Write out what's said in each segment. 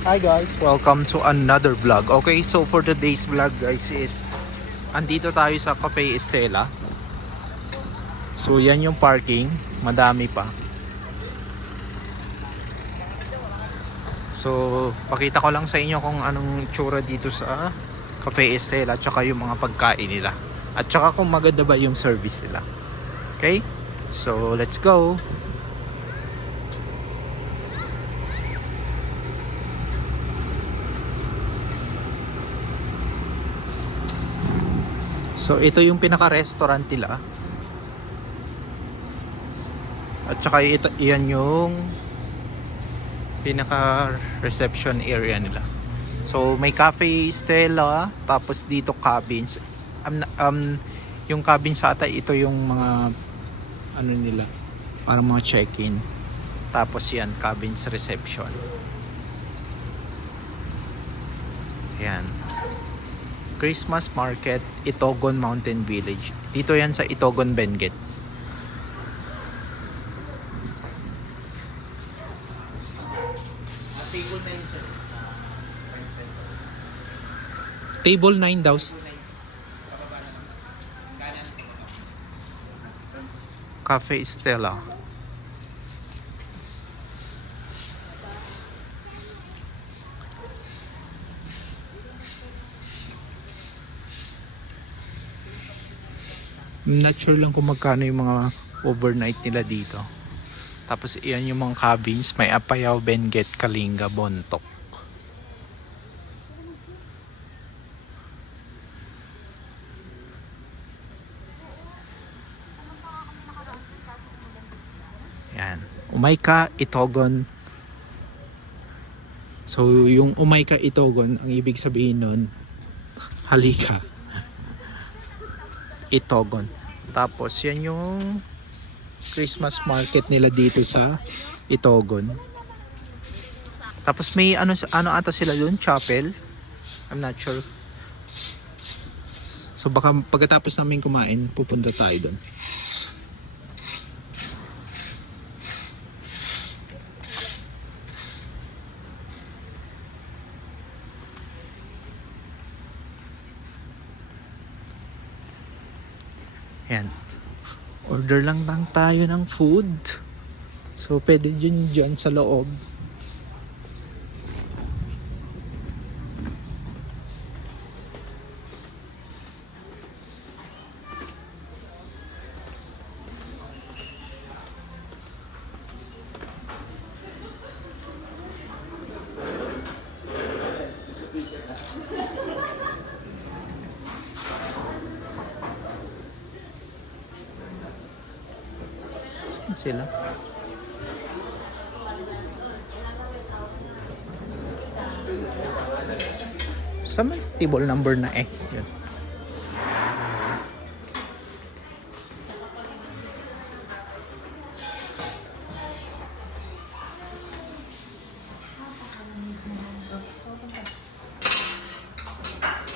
Hi guys, welcome to another vlog. Okay, so for today's vlog guys is andito tayo sa Cafe Estela. So yan yung parking, madami pa. So pakita ko lang sa inyo kung anong itsura dito sa Cafe Estela at saka yung mga pagkain nila. At saka kung maganda ba yung service nila. Okay? So let's go. So ito yung pinaka-restaurant nila. At saka ito, iyan yung pinaka-reception area nila. So may Cafe Stella, tapos dito cabins. Yung cabins ata ito yung mga ano nila, parang mga check-in. Tapos yan, cabins reception. Yan. Christmas Market, Itogon Mountain Village. Dito yan sa Itogon, Benguet. Table 9 daw. Cafe Stella. I'm not sure lang kung magkano yung mga overnight nila dito. Tapos iyan yung mga cabins. May Apayao, Benguet, Kalinga, Bontoc. Yan. Umayka, Itogon. So yung Umayka, Itogon, ang ibig sabihin nun, halika. Itogon. Tapos yan yung Christmas market nila dito sa Itogon. Tapos may ano ata sila doon, chapel. I'm not sure. So baka pagkatapos namin kumain, pupunta tayo doon. Yan. Order lang tayo ng food. So pwede yun dyan sa loob. Sila. Sa may table number na yun.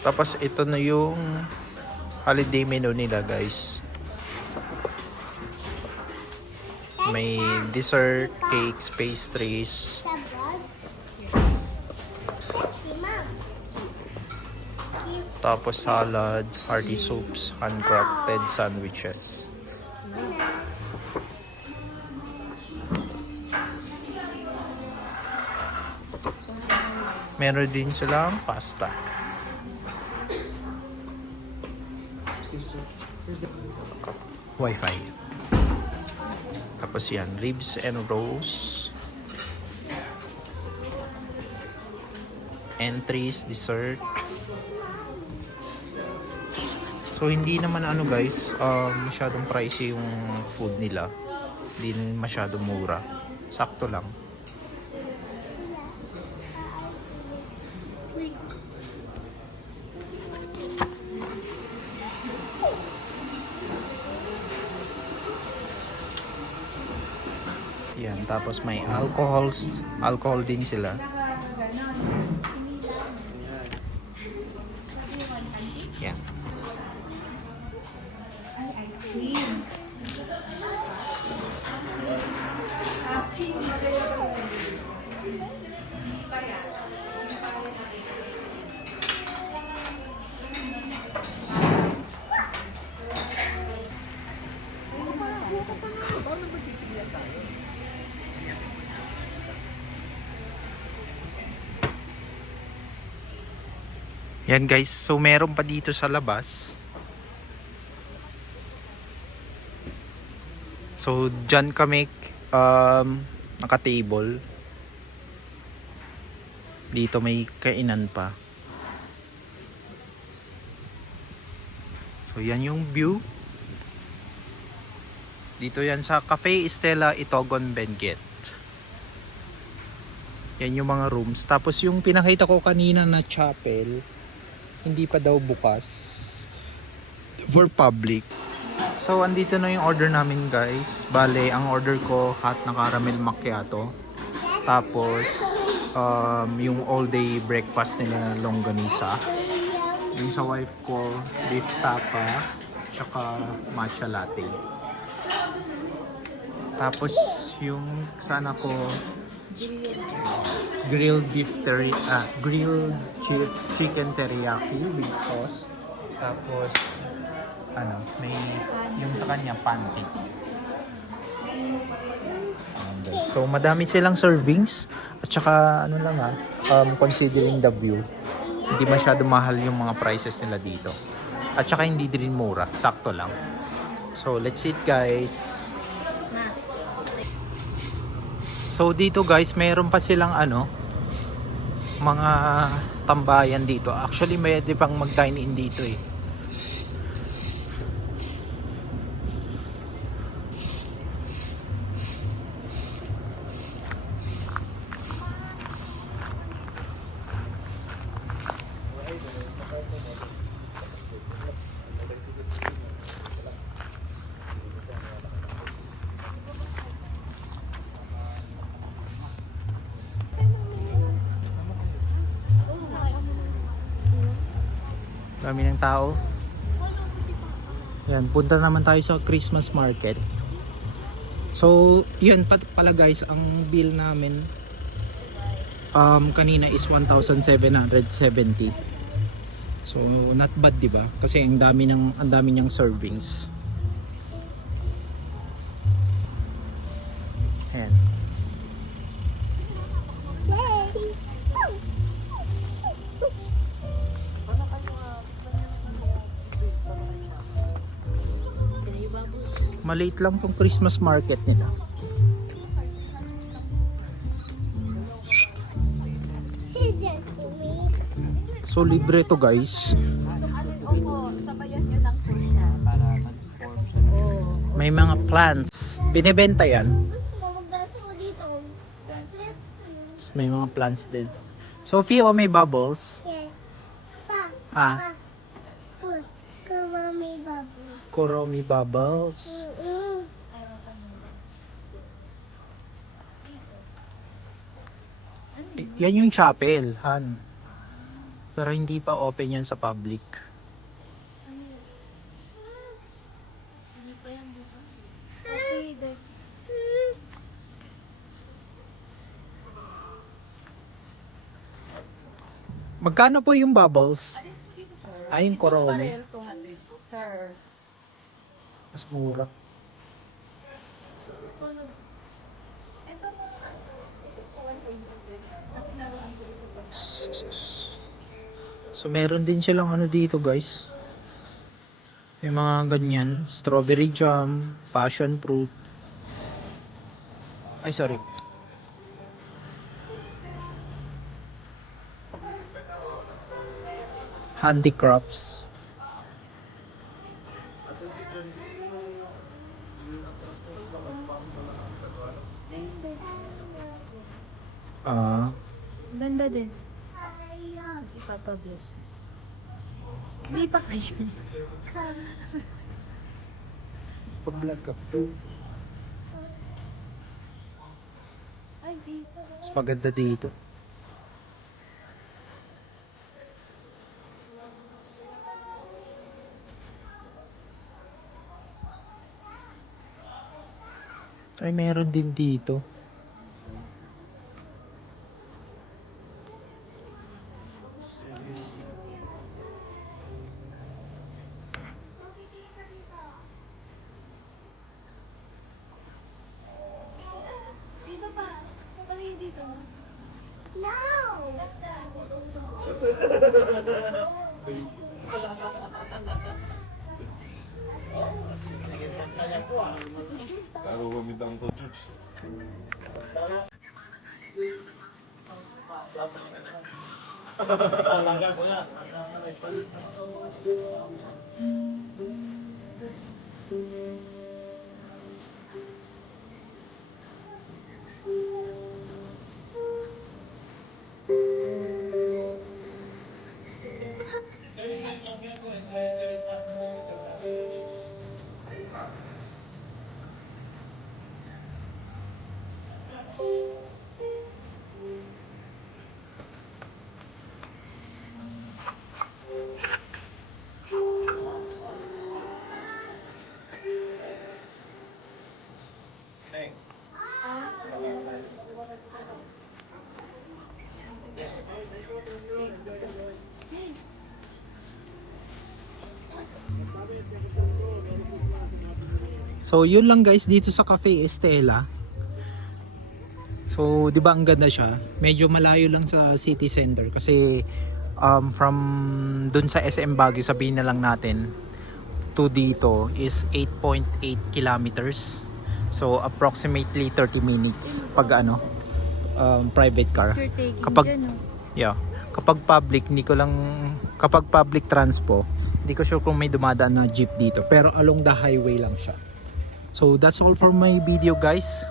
Tapos ito na yung holiday menu nila guys. May dessert, cakes, pastries. Tapos salad, hearty soups, handcrafted sandwiches. Meron din silang pasta. Wi-Fi. Tapos yan, ribs and rolls. Entries, dessert. So hindi naman ano guys, masyadong pricey yung food nila. Hindi masyadong mura. Sakto lang. Yan, tapos may alcohol din sila. Yan. Yan guys, so meron pa dito sa labas. So dyan kami naka-table. Dito may kainan pa. So yan yung view. Dito yan sa Cafe Estela Itogon Benguet. Yan yung mga rooms. Tapos yung pinakita ko kanina na chapel, hindi pa daw bukas for public. So andito na yung order namin guys. Bale, ang order ko hot na caramel macchiato. Tapos yung all day breakfast nila na longganisa. Yung sa wife ko, beef tapa, tsaka matcha latte. Tapos yung sana ko grilled chicken teriyaki with sauce. Tapos may yung sa kanya pancake. So madami silang servings at saka considering the view, hindi masyado mahal yung mga prices nila dito. At saka hindi din mura, sakto lang. So let's eat guys. So dito guys, mayroon pa silang mga tambayan dito. Actually may di pang mag-dine in dito eh. Dami ng tao. Yan, punta naman tayo sa Christmas market. So, yun pala guys, ang bill namin kanina is 1,770. So, not bad, 'di ba? Kasi ang dami niyang servings. Ayan. Maliit lang tong Christmas market nila. So libre to guys. May mga plants. Binibenta yan. May mga plants din. Sophie, may bubbles? Yes. Ah. Kuromi bubbles. Kuromi bubbles. Yan yung chapel, Han. Pero hindi pa open yan sa public. Magkano po yung bubbles? Ay, yung kuromi. Sir. Mas mura. So meron din silang dito guys. May mga ganyan, strawberry jam, passion fruit. Ay sorry. Handicrafts. Ganda din. Kasi Papa Bless. Hindi pa kayo. Pag-vlog ka po. Ay, dito. Mas maganda dito. Ay, meron din dito. Dito pa. Patingin dito. No! Taruh kami tang tujuh. So yun lang guys dito sa Cafe Estela. So 'di ba ang ganda siya? Medyo malayo lang sa city center kasi from dun sa SM Baguio, sabihin na lang natin, to dito is 8.8 kilometers. So approximately 30 minutes pag private car. You're taking Kapag dyan, no? yeah, kapag public kapag public transpo, hindi ko sure kung may dumadaan na jeep dito, pero along the highway lang siya. So that's all for my video guys.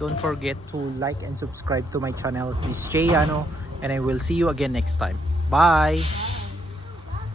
Don't forget to like and subscribe to my channel. This is Jayano and I will see you again next time. Bye!